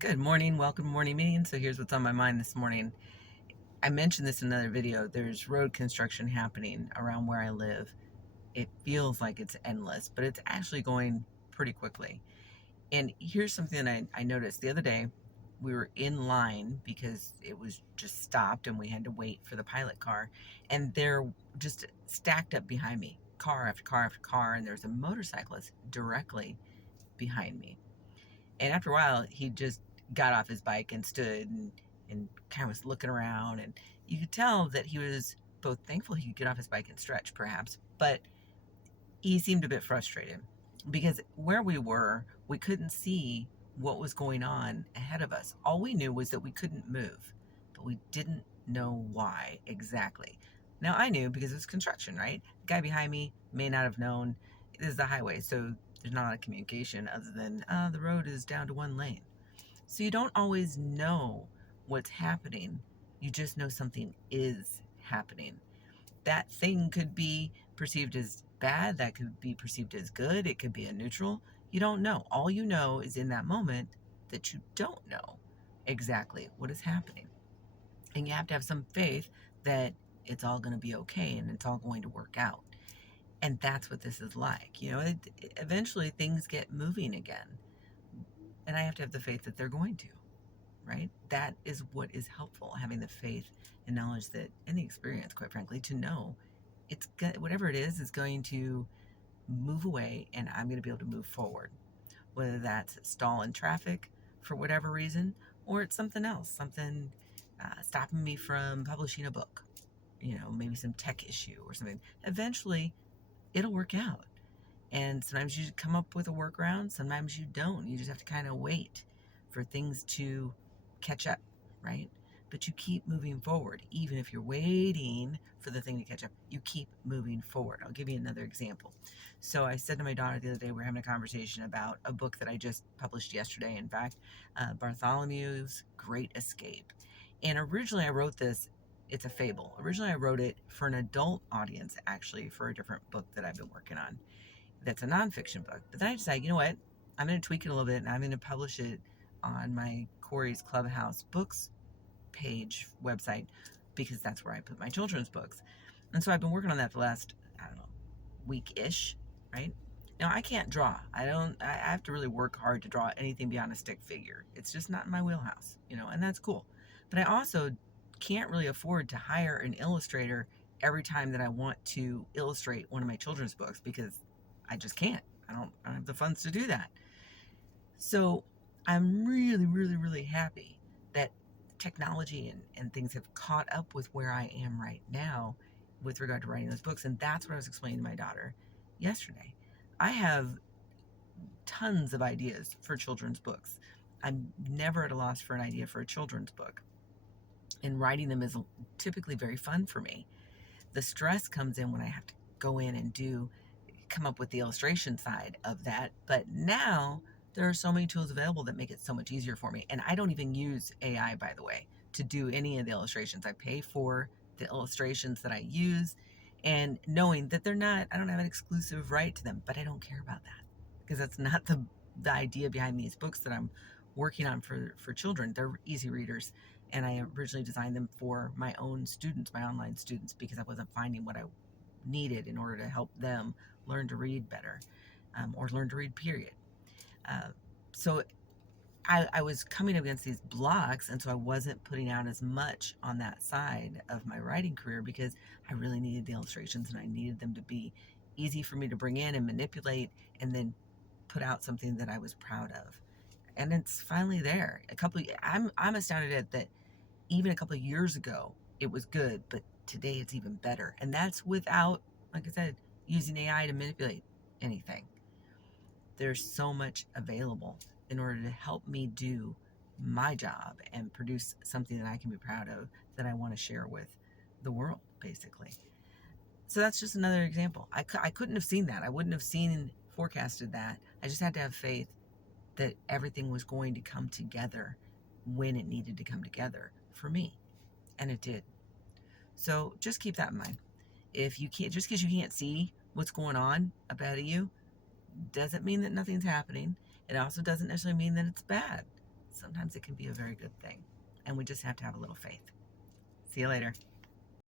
Good morning. Welcome to morning meeting. So here's what's on my mind this morning. I mentioned this in another video. There's road construction happening around where I live. It feels like it's endless, but it's actually going pretty quickly. And here's something that I noticed the other day. We were in line because it was just stopped and we had to wait for the pilot car. And they're just stacked up behind me, car after car after car. And there's a motorcyclist directly behind me. And after a while, he just got off his bike and stood and kind of was looking around. And you could tell that he was both thankful he could get off his bike and stretch, perhaps, but he seemed a bit frustrated because where we were, we couldn't see what was going on ahead of us. All we knew was that we couldn't move, but we didn't know why exactly. Now I knew because it was construction, right? The guy behind me may not have known. This is the highway, so there's not a lot of communication other than the road is down to one lane. So you don't always know what's happening. You just know something is happening. That thing could be perceived as bad, that could be perceived as good, it could be a neutral. You don't know. All you know is in that moment that you don't know exactly what is happening. And you have to have some faith that it's all going to be okay and it's all going to work out. And that's what this is like. Eventually things get moving again. And I have to have the faith that they're going to, right? That is what is helpful, having the faith and knowledge that, and the experience, quite frankly, to know it's whatever it is going to move away and I'm going to be able to move forward. Whether that's stall in traffic for whatever reason, or it's something else, something stopping me from publishing a book, maybe some tech issue or something. Eventually, it'll work out. And sometimes you come up with a workaround, sometimes you don't. You just have to kind of wait for things to catch up, right? But you keep moving forward. Even if you're waiting for the thing to catch up, you keep moving forward. I'll give you another example. So I said to my daughter the other day, we're having a conversation about a book that I just published yesterday, in fact, Bartholomew's Great Escape. And originally I wrote this, it's a fable. Originally I wrote it for an adult audience, actually, for a different book that I've been working on that's a nonfiction book. But then I decided, you know what? I'm going to tweak it a little bit and I'm going to publish it on my Kori's Clubhouse Books page website because that's where I put my children's books. And so I've been working on that for the last, I don't know, week-ish, right? Now I can't draw. I have to really work hard to draw anything beyond a stick figure. It's just not in my wheelhouse, and that's cool. But I also can't really afford to hire an illustrator every time that I want to illustrate one of my children's books because I just can't. I don't have the funds to do that. So I'm really, really, really happy that technology and things have caught up with where I am right now with regard to writing those books. And that's what I was explaining to my daughter yesterday. I have tons of ideas for children's books. I'm never at a loss for an idea for a children's book. And writing them is typically very fun for me. The stress comes in when I have to go in and come up with the illustration side of that. But now there are so many tools available that make it so much easier for me. And I don't even use AI, by the way, to do any of the illustrations. I pay for the illustrations that I use and knowing that I don't have an exclusive right to them, but I don't care about that because that's not the idea behind these books that I'm working on for children. They're easy readers. And I originally designed them for my own students, my online students, because I wasn't finding what I needed in order to help them learn to read better, or learn to read, period. So I was coming up against these blocks, and so I wasn't putting out as much on that side of my writing career because I really needed the illustrations and I needed them to be easy for me to bring in and manipulate and then put out something that I was proud of. And it's finally there. I'm astounded at that. Even a couple of years ago, it was good, but today it's even better. And that's without, like I said, using AI to manipulate anything. There's so much available in order to help me do my job and produce something that I can be proud of that I want to share with the world, basically. So that's just another example. I couldn't have seen that. I wouldn't have forecasted that. I just had to have faith that everything was going to come together when it needed to come together for me. And it did. So just keep that in mind. If you can't, just because you can't see what's going on ahead of you, doesn't mean that nothing's happening. It also doesn't necessarily mean that it's bad. sometimes it can be a very good thing. And we just have to have a little faith. See you later.